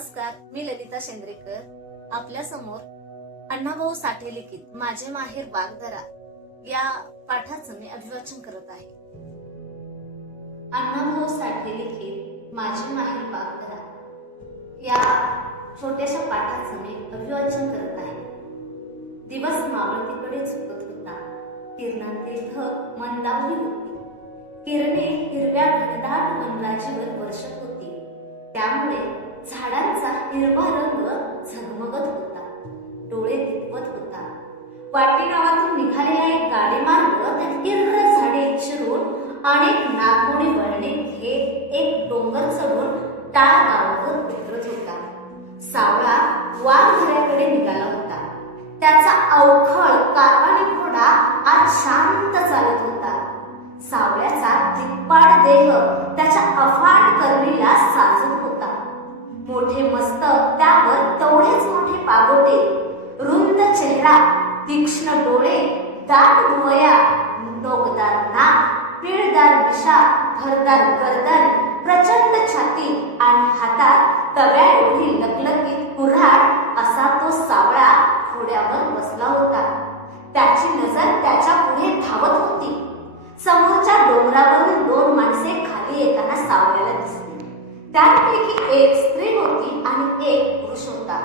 नमस्कार, मी ललिता शेंद्रेकर आपल्या समोर अण्णाभाऊ साठे लिखित माझे माहेर वागदरा या पाठाचं मी अभिवाचन करत आहे. अण्णाभाऊ साठे लिखित माझे माहेर वागदरा या छोट्याशा पाठाचं मी अभिवाचन करत आहे. दिवस मावळतीकडे झुकत होता. किरणांचे ढग मंदावली होती. किरणे हिरव्या घनदाट वनराजीवर वर्षत होती. त्यामुळे झाडांचा हिरवा रंग झगमगत होता. डोळे दिपवत होता. वाटी गावातून निघालेला एक गाडीमार्ग त्या हिरव्या झाडे चिरून अनेक नागमोडी वळणे घेत एक डोंगर चढून टाळ गावावर उतरत होता. सावळा वाघदऱ्याकडे निघाला होता. त्याचा अवखळ कारवानी घोडा आज शांत चालत होता. सावळ्याचा दिप्पाड देह त्याच्या अफाट करणीला साजत होता. मोठे मस्तक, त्यावर तेवढेच मोठे पागोटे, रुंद चेहरा, तीक्ष्ण डोळे, दाट भुवया, टोकदार नाक, पिळदार मिशा, भरदार गर्दन, प्रचंड छाती आणि हातात तव्या एवढी लकलकीत कुऱ्हाड असा तो सावळा घोड्यावर बसला होता. त्याची नजर त्याच्या पुढे धावत होती. समोरच्या डोंगरावरून दोन माणसे खाली येताना सावळ्याला दिसली. त्यापैकी एक स्त्री होती आणि एक पुरुष होता.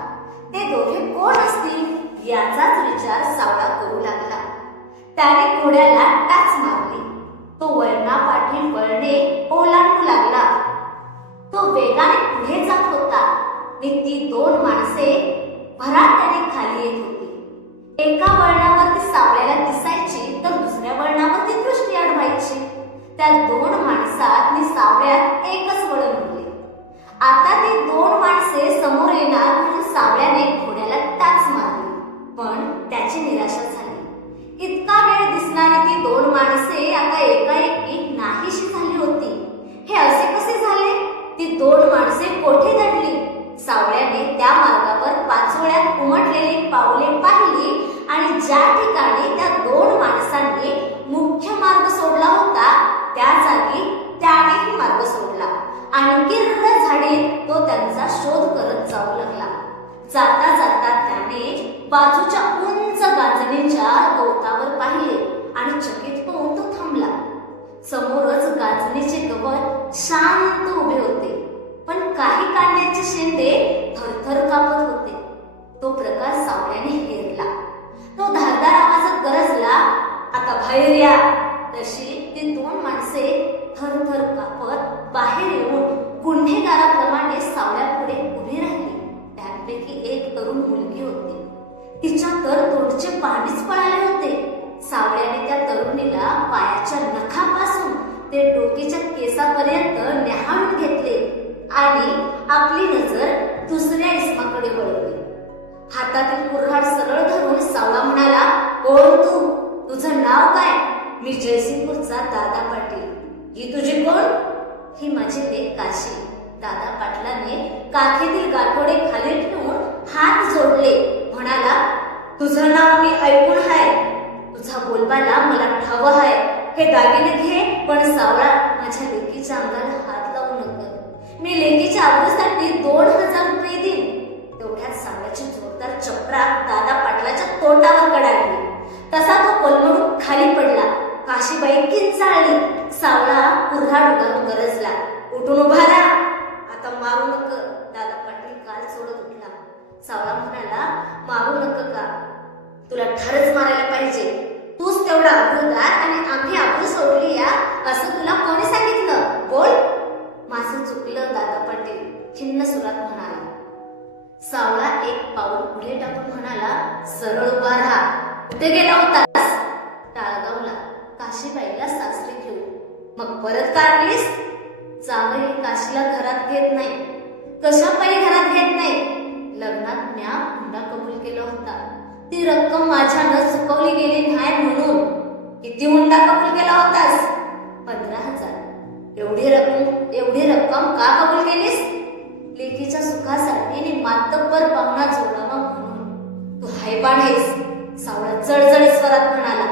ते दोघे कोण असतील याचाच विचार सावळा करू लागला. त्याने घोड्याला टाच मारली. तो वळणापाठी वळणे ओलांडू लागला. तो वेगाने पुढे जात होता आणि ती दोन माणसे भराट्याने खाली येत होती. एका वळणावरती सावळ्याला दिसायची तर दुसऱ्या वळणावरती दृष्टी अडवायची. त्या दोन माणसात आणि सावळ्यात एकच वळण होते. आता ती दोन माणसे समोर येणार म्हणून सावळ्याने घोड्याला टाच मारली, पण त्याची निराशा झाली. इतका वेळ दिसणारी ती दोन माणसे आता एकाएकी नाहीशी झाली होती. हे असे कसे झाले? ती दोन माणसे कोठे दडली? सावळ्याने त्या मार्गावर पाचोळ्यात उमटलेली पावले पाहिली आणि ज्या ठिकाणी त्या दोन माणसांनी मुख्य मार्ग सोडला होता त्या जागी त्यानेही मार्ग सोडला आणि किर्र झाडीत तो त्यांचा शोध करत जाऊ लागला. जाता जाता त्याने बाजूच्या उंच गांजणीच्या गवतावर पाहिले आणि चकित होऊन तो थांबला. समोरच गांजणीचे गवत शांत उभे होते, पण काही कांड्यांचे शेंडे थरथर कापत होते. तो प्रकार सावळ्याने हेरला. तो धारदार आवाजात गरजला, आता बाहेर या. तशी ती दोन माणसे थरथर कापत बाहेर येऊन गुन्हेगाराप्रमाणे सावळ्यापुढे उभी राहिली. त्यापैकी एक तरुण मुलगी होती. तिच्या तर तोंडचे पाणीच पळाले होते. सावळ्याने त्या तरुणीला पायाच्या नखापासून ते डोक्याच्या केसापर्यंत न्याहाळून घेतले आणि आपली नजर दुसऱ्या इसमाकडे वळवली. हातातील कुऱ्हाड सरळ धरून सावळा म्हणाला, कोण तू? तुझं नाव काय? मी जयसिंगपूरचा दादा पाटील. ही तुझी कोण? ही माझी लेक काशी. दादा पाटलाने काखेतील गाठोडे खाली ठेवून हात जोडले. म्हणाला, तुझं नाव मी ऐकून हाय. तुझा बोलबाला मला ठाव हाय. हे दागिने घे, पण सावळा माझ्या लेकीच्या अंगाला हात लावू नको. मी लेकीच्या आबरूसाठी 2000 रुपये देईन. तेवढ्यात सावळ्याची जोरदार चपराक दादा पाटलाच्या तोंडावर कडाडली. तसा तो कोलमडून खाली पडला. काशीबाई किंचाळली. सावळा कुऱ्हाड उगारून गरजला, उठून उभा राहा. आता मारू नका. दादा पाटील काल सोडत उठला. सावळा म्हणाला, मारू नका का? तुला ठारच मारायला पाहिजे. तूच तेवढा अब्रूदार आणि आम्ही अब्रू सोडली या असं तुला कोणी सांगितलं? बोल. माझं चुकलं दादा पाटील, खिन्न सुरात म्हणाला. सावळा एक पाऊल पुढे टाकून म्हणाला, सरळ उभा राहा. कुठे गेला होतास? टाळगावला. काशीबाईला सासरी घेऊ. मग परत का आलीस? जावई काशीला घरात घेत नाही. कशापायी घरात घेत नाही? लग्नात म्या हुंडा कबूल केला होता. ती रक्कम माझ्यानं चुकवली गेली नाही म्हणून. किती हुंडा कबूल केला होतास? 15,000. एवढी रक्कम का कबूल केलीस? लेकीच्या सुखासाठी आणि मातब्बर पाहुणा जोडावा म्हणून. तू हायबाण आहेस. सावळा जळजळीत स्वरात म्हणाला,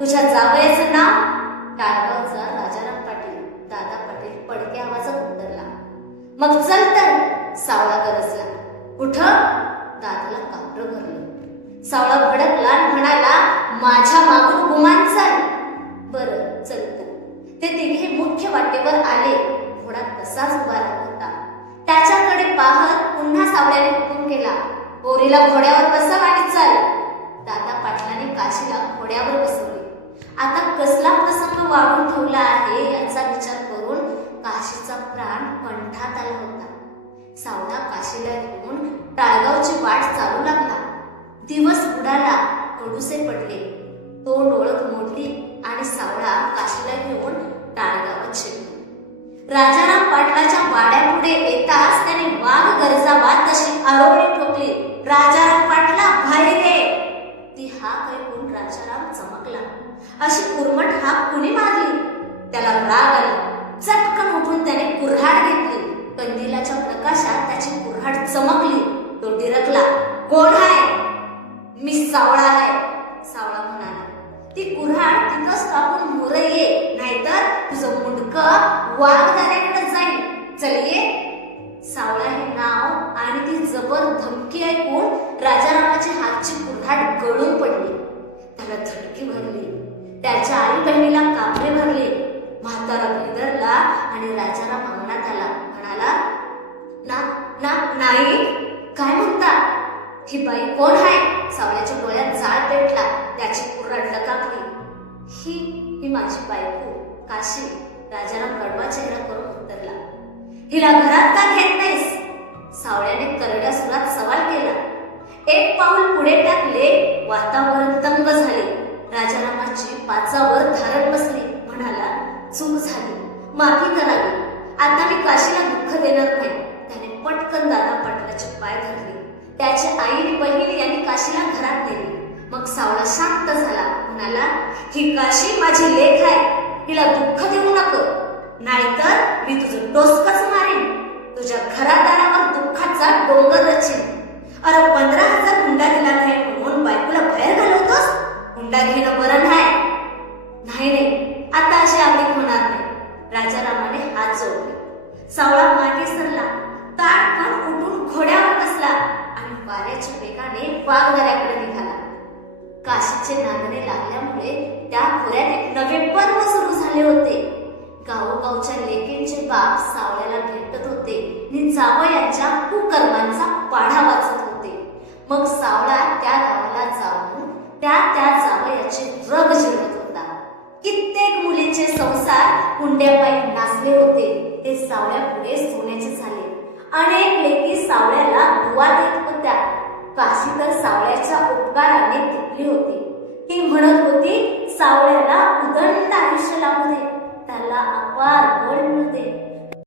तुझ्या जावयाचं नाव? टाळगावचा राजाराम पाटील. दादा पाटील पडक्या आवाजात उतरला. मग चल तर. सावळा गरजला. कुठं? दादाला कापरं भरलं. सावळा भडकला आणि म्हणाला, माझ्या मागून गुमान चाल. बरं चलतं. ते तिघे मुख्य वाटेवर आले. घोडा तसाच उभा राहत होता. त्याच्याकडे पाहत पुन्हा सावळ्याने हुकूम केला, पोरीला घोड्यावर बसव आणि चाल. दादा पाटलाने काशीला घोड्यावर बसवले. आता कसला प्रसंग वाढून ठेवला आहे याचा विचार करून काशीचा प्राण कंठात आला होता. सावळा काशीला घेऊन टाळगावची वाट चालू लागला. दिवस बुडाला, कडूसे पडले. तोंड ओळख मोडली आणि सावळा काशीला घेऊन टाळगावात शिरला. राजाराम पाटलाच्या वाड्यापुढे येताच त्याने वाघ गरजावा तशी आरोळी ठोकली. राजाराम पाटला बाहेर ये. ती हाक ऐकून राजाराम चमकला. अशी उर्मट हाक कुणी मारली? त्याला राग आला. चटकन उठून त्याने कुऱ्हाड घेतली. कंदिलाच्या प्रकाशात त्याची कुऱ्हाड चमकली. तो डिरकला. कोण आहे? मी सावळा आहे, सावळा म्हणाला. ती कुऱ्हाड तिथंच टाकून मोर ये, नाहीतर तुझं मुंडकं वाघदाऱ्याकडे जाईल. चल ये. सावळा हे नाव आणि ती जबर धमकी ऐकून राजारामाच्या हातची कुऱ्हाड गळून पडली. त्याला झटकी भरली. त्याच्या आई बहिणीला कापरे भरले. म्हातारा बिदरला आणि राजाराम अंगणात आला. म्हणाला, ना ना नाही. काय म्हणता? ही बाई कोण आहे? सावळ्याच्या डोळ्यात जाळ पेटला. त्याची कुऱ्हाड लकाकली. ही माझी बायको काशी. राजाराम कडवा चेहरा करून उत्तरला. हिला घरात का घेत नाहीस? सावळ्याने करड्या सुरात सवाल केला. एक पाऊल पुढे टाकले. वातावरण तंग झाले. राजारामाची पाचावर धारण बसली. म्हणाला, चूक झाली, माफी करावी. आता मी काशीला दुःख देणार नाही. त्याने पटकन दादा पाटलाचे पाय धरले. त्याच्या आई बहिणी यांनी काशीला घरात नेली. मग सावळा शांत झाला. म्हणाला, ही काशी माझी लेक आहे. हिला दुःख देऊ नको, नाहीतर मी तुझं डोसकच मारीन. तुझ्या घरादारावर दुःखाचा डोंगर रचेन. अरे 15,000 हुंडा दिला नाही म्हणून बायकोला बाहेर घालवतोस? हुंडा घेणं बरं नाही. नाही, आता अशी आगळीक होणार नाही. राजारामाने हात जोडले. सावळा मागे सरला. ताडकन उठून घोड्यावर बसला आणि वाऱ्याच्या वेगाने वाघदऱ्याकडे निघाला. काशीचे नांदणे लागल्यामुळे त्या खोऱ्यात एक नवे पर्व सुरू झाले होते. गावोगावच्या लेकींचे बाप सावळ्याला भेटत होते आणि जावयांच्या कुकर्मांचा पाढा वाचत होते. मग सावळा त्या गावाला जाऊन त्या जावयाचे रग जिरवत होता. कित्येक मुलींचे संसार हुंड्यापायी नाचले होते. ते सावळ्यापुढे सोन्याचे झाले. अनेक लेकी सावळ्याला दुवा देत होत्या. काशी तर सावळ्याच्या उपकाराने टिकली होती. ती म्हणत होती, सावळ्याला उदंड आयुष्य लाभू दे, त्याला अपार